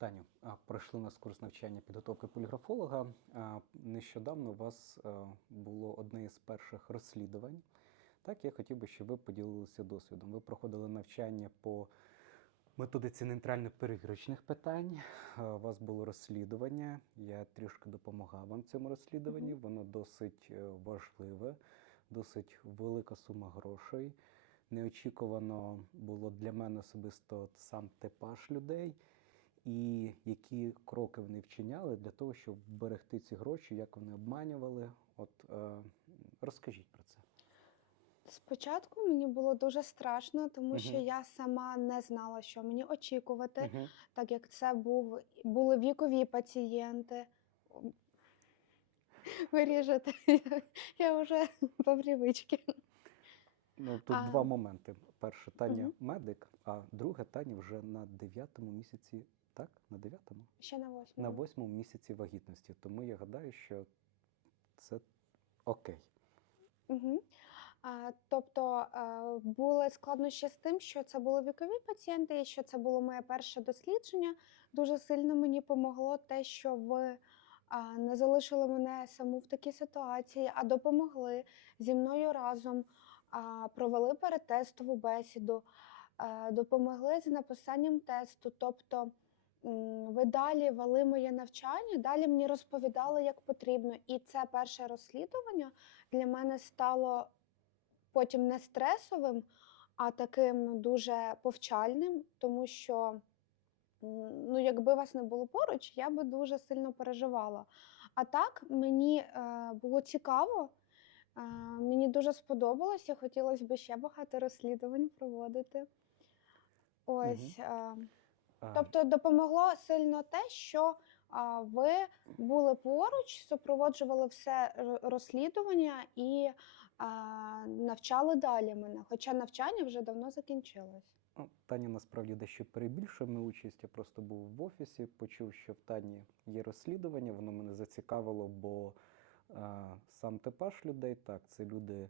Таню, а, пройшли у нас курс навчання підготовки поліграфолога. Нещодавно у вас було одне із перших розслідувань. Так, я хотів би, щоб ви поділилися досвідом. Ви проходили навчання по методиці нейтрально-перевірочних питань. У вас було розслідування. Я трішки допомагав вам в цьому розслідуванні. Воно досить е, важливе, досить велика сума грошей. Неочікувано було для мене особисто сам типаж людей і які кроки вони вчиняли для того, щоб вберегти ці гроші, як вони обманювали. От е, розкажіть про це. Спочатку мені було дуже страшно, тому що я сама не знала, що мені очікувати, Мгм. так як це був, були вікові пацієнти. Виріжете, я вже по привичці. Ну тут А. два моменти. Перше, Таня Мгм. медик, а друге Таня вже на дев'ятому місяці. Так, на дев'ятому? Ще на восьму. На восьмому місяці вагітності. Тому я гадаю, що це окей. Угу. А, тобто а, були складнощі з тим, що це були вікові пацієнти, і що це було моє перше дослідження. Дуже сильно мені помогло те, що ви не залишили мене саму в такій ситуації, а допомогли зі мною разом, провели перетестову бесіду, допомогли з написанням тесту. Тобто ви далі вели моє навчання, далі мені розповідали, як потрібно. І це перше розслідування для мене стало потім не стресовим, а таким дуже повчальним, тому що ну, якби вас не було поруч, я би дуже сильно переживала. А так мені е, було цікаво, е, мені дуже сподобалося, хотілося б ще багато розслідувань проводити. Ось. А, Тобто допомогло сильно те, що ви були поруч, супроводжували все розслідування і навчали далі мене. Хоча навчання вже давно закінчилось. Ну, Таня насправді дещо перебільшує мою участь. Я просто був в офісі, почув, що в Тані є розслідування. Воно мене зацікавило, бо е, сам типаж людей, так, це люди е,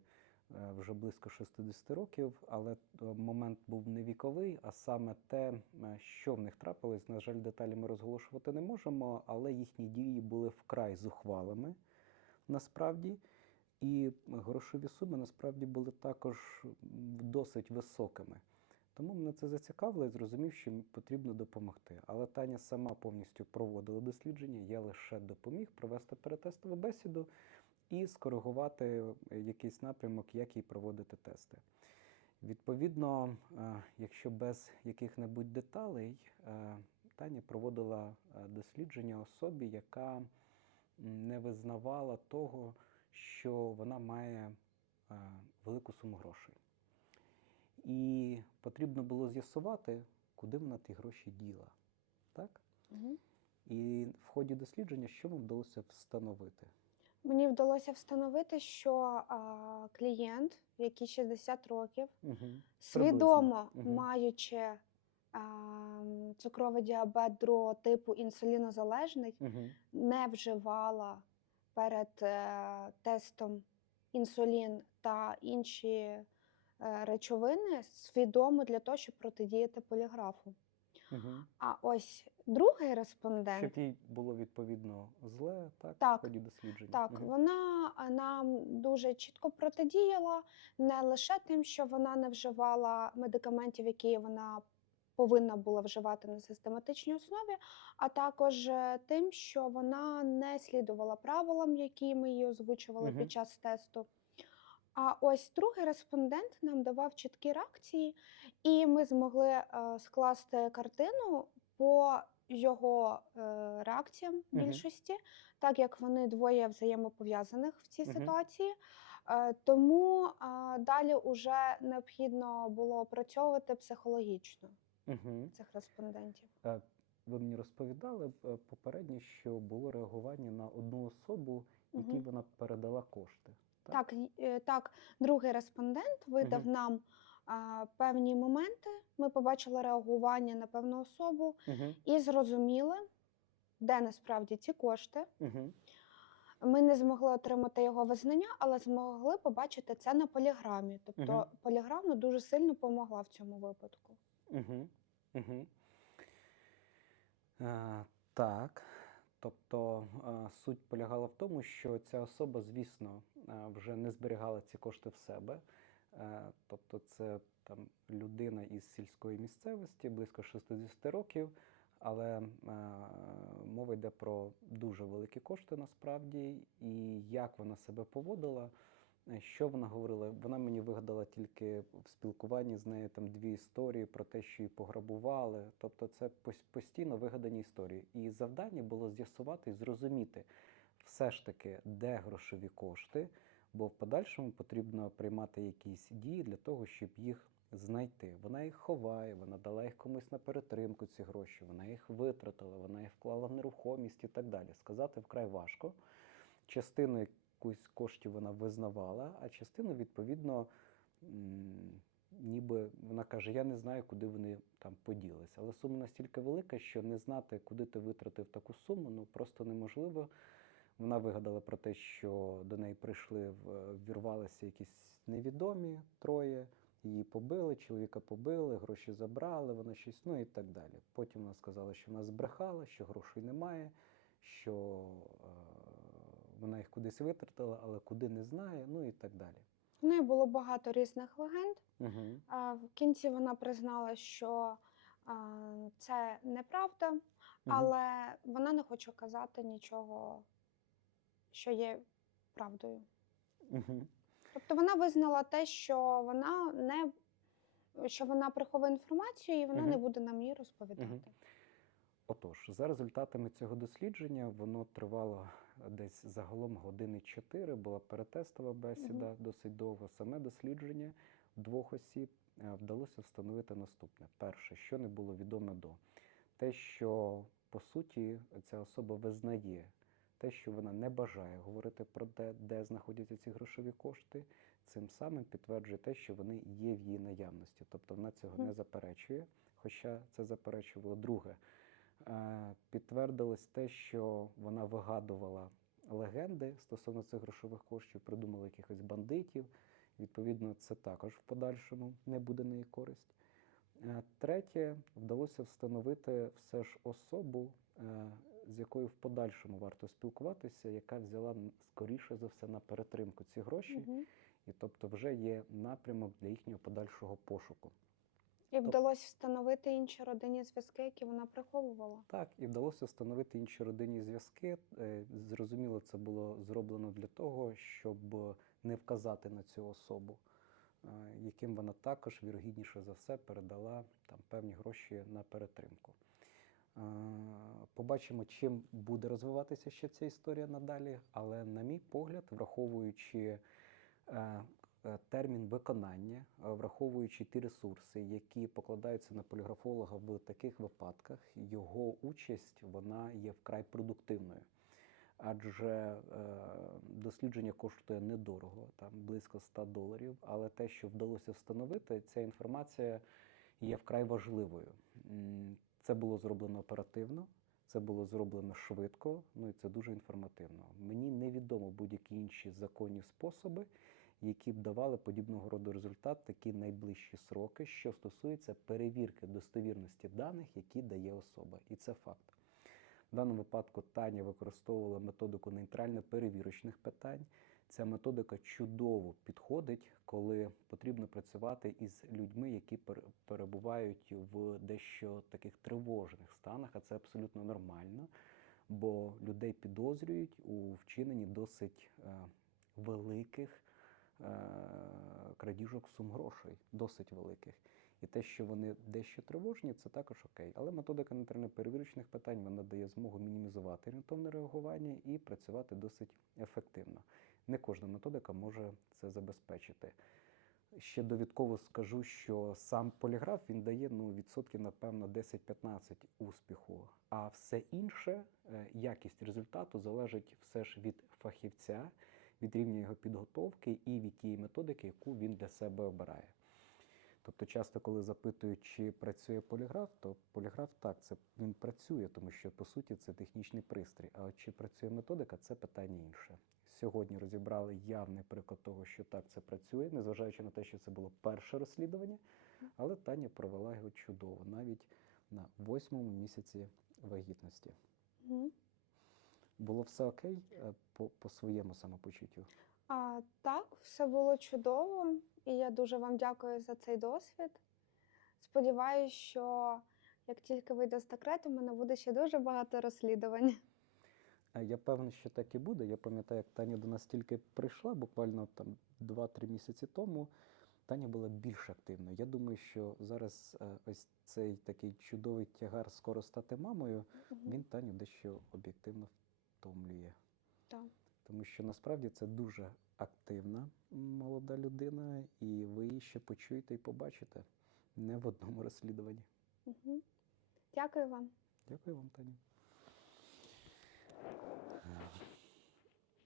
вже близько 60 років, але е, момент був не віковий, а саме те, що в них трапилось. На жаль, деталі ми розголошувати не можемо, але їхні дії були вкрай зухвалими насправді. І грошові суми насправді були також досить високими. Тому мене це зацікавило і зрозумів, що потрібно допомогти. Але Таня сама повністю проводила дослідження, я лише допоміг провести перетестову бесіду і скоригувати якийсь напрямок, як їй проводити тести. Відповідно, е, якщо без яких-небудь деталей, е, Таня проводила е, дослідження особі, яка не визнавала того, що вона має велику суму грошей. І потрібно було з'ясувати, куди вона ті гроші діла. Так? І в ході дослідження, що вам вдалося встановити? Мені вдалося встановити, що а, клієнт, який 60 років, Угу. свідомо Мгм. маючи а, цукровий діабет другого типу інсулінозалежний, Угу. не вживала перед е, тестом інсулін та інші речовини свідомо для того, щоб протидіяти поліграфу. Угу. А ось другий респондент, Щоб їй було відповідно зле, так, Так. в ході дослідження. так, Мгм. вона е, нам дуже чітко протидіяла не лише тим, що вона не вживала медикаментів, які вона повинна була вживати на систематичній основі, а також е, тим, що вона не слідувала правилам, які ми їй озвучували Мгм. під час тесту. А ось другий респондент нам давав чіткі реакції, і ми змогли е, скласти картину по його е, реакціям більшості, так як вони двоє взаємопов'язаних в цій Мгм. ситуації. Е, Тому далі вже необхідно було опрацьовувати психологічно Угу. цих респондентів. Ви мені розповідали попередньо, що було реагування на одну особу, якій Мгм. вона передала кошти. Так, е, так, другий респондент видав Мгм. нам а, певні моменти. Ми побачили реагування на певну особу Угу. і зрозуміли, де насправді ці кошти. Угу. Ми не змогли отримати його визнання, але змогли побачити це на поліграмі. Тобто Мгм. поліграма дуже сильно допомогла в цьому випадку. Угу. Угу. Е, Так. Тобто е, суть полягала в тому, що ця особа, звісно, е, вже не зберігала ці кошти в себе. Е, Тобто, це там людина із сільської місцевості, близько 60 років, але мова йде про дуже великі кошти насправді, і як вона себе поводила. Е, Що вона говорила? Вона мені вигадала тільки в спілкуванні з нею там дві історії про те, що її пограбували. Тобто, це постійно вигадані історії. І завдання було з'ясувати і зрозуміти все ж таки, де грошові кошти, бо в подальшому потрібно приймати якісь дії для того, щоб їх знайти. Вона їх ховає, вона дала їх комусь на перетримку ці гроші, вона їх витратила, вона їх вклала в нерухомість і так далі. Сказати вкрай важко. Частину якусь коштів вона визнавала, а частину, відповідно, ніби вона каже: Я не знаю, куди вони там поділися. Але сума настільки велика, що не знати, куди ти витратив таку суму, ну просто неможливо. Вона вигадала про те, що до неї прийшли, ввірвалися якісь невідомі троє, її побили, чоловіка побили, гроші забрали, вона щось, ну і так далі. Потім вона сказала, що вона збрехала, що грошей немає, що е, вона їх кудись витратила, але куди не знає, ну і так далі. В неї було багато різних легенд. Угу. А в кінці вона признала, що а, це неправда, але вона не хоче казати нічого, що є правдою. Угу. Тобто вона визнала те, що вона не що вона приховує інформацію і вона не буде нам її розповідати. Отож, за результатами цього дослідження, воно тривало десь загалом години 4, була перетестова бесіда, досить довго. Саме дослідження двох осіб е, вдалося встановити наступне. Перше, що не було відомо до, те, що по суті ця особа визнає те, що вона не бажає говорити про те, де знаходяться ці грошові кошти, цим самим підтверджує те, що вони є в її наявності. Тобто вона цього не заперечує, хоча це заперечувало друге. Е, Підтвердилось те, що вона вигадувала легенди стосовно цих грошових коштів, придумала якихось бандитів. Відповідно, це також в подальшому не буде на її користь. Е, Третє, вдалося встановити все ж особу, е, з якою в подальшому варто спілкуватися, яка взяла скоріше за все на перетримку ці гроші, Мгм. і тобто вже є напрямок для їхнього подальшого пошуку. І вдалося встановити інші родинні зв'язки, які вона приховувала. Так, і вдалося встановити інші родинні зв'язки. Е, Зрозуміло, це було зроблено для того, щоб не вказати на цю особу, е, яким вона також вірогідніше за все передала там певні гроші на перетримку. Е, Побачимо, чим буде розвиватися ще ця історія надалі, але, на мій погляд, враховуючи термін виконання, е, враховуючи ті ресурси, які покладаються на поліграфолога в таких випадках, його участь вона є вкрай продуктивною. Адже е, дослідження коштує недорого, там близько 100 доларів. Але те, що вдалося встановити, ця інформація є вкрай важливою. Це було зроблено оперативно, це було зроблено швидко, ну і це дуже інформативно. Мені невідомо будь-які інші законні способи, які б давали подібного роду результат такі найближчі сроки, що стосується перевірки достовірності даних, які дає особа. І це факт. В даному випадку Таня використовувала методику нейтрально-перевірочних питань. Ця методика чудово підходить, коли потрібно працювати із людьми, які пер- перебувають в дещо таких тривожних станах, а це абсолютно нормально, бо людей підозрюють у вчиненні досить е, великих крадіжок сум грошей, досить великих. І те, що вони дещо тривожні, це також окей. Але методика нейтрально-перевірочних питань вона дає змогу мінімізувати орієнтовне реагування і працювати досить ефективно. Не кожна методика може це забезпечити. Ще довідково скажу, що сам поліграф він дає ну, відсотків, напевно, 10-15 успіху. А все інше, е, якість результату залежить все ж від фахівця, від рівня його підготовки і від тієї методики, яку він для себе обирає. Тобто, часто, коли запитують, чи працює поліграф, то поліграф так, це він працює, тому що по суті це технічний пристрій. А от чи працює методика, це питання інше. Сьогодні розібрали явний приклад того, що так це працює, незважаючи на те, що це було перше розслідування, але Таня провела його чудово, навіть на восьмому місяці вагітності. Було все окей е, по, по своєму самопочуттю? А, так, все було чудово, і я дуже вам дякую за цей досвід. Сподіваюсь, що як тільки вийду з декрету, в мене буде ще дуже багато розслідувань. Е, Я певний, що так і буде. Я пам'ятаю, як Таня до нас тільки прийшла, буквально там 2-3 місяці тому. Таня була більш активною. Я думаю, що зараз е, ось цей такий чудовий тягар скоро стати мамою, він Таню дещо об'єктивно втомлює. Так. Тому що насправді це дуже активна молода людина, і ви її ще почуєте і побачите не в одному розслідуванні. Угу. Дякую вам. Дякую вам, Таня.